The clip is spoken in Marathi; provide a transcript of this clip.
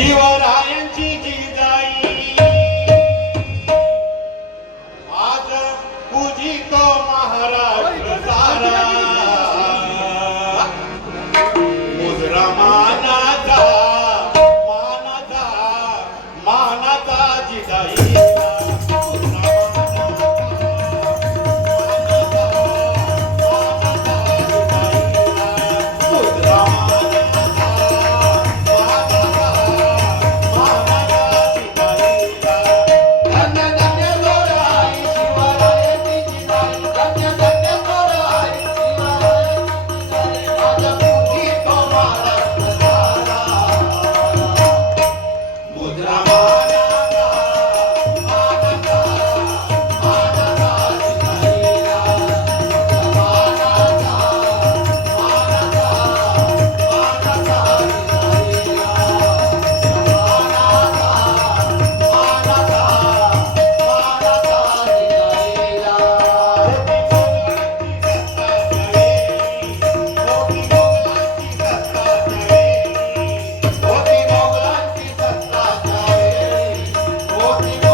शिवरायांची जिजाई आज पूजितो महाराष्ट्र सारा. मुजरा मानाचा मानाचा मानाचा जिजाई. Dios.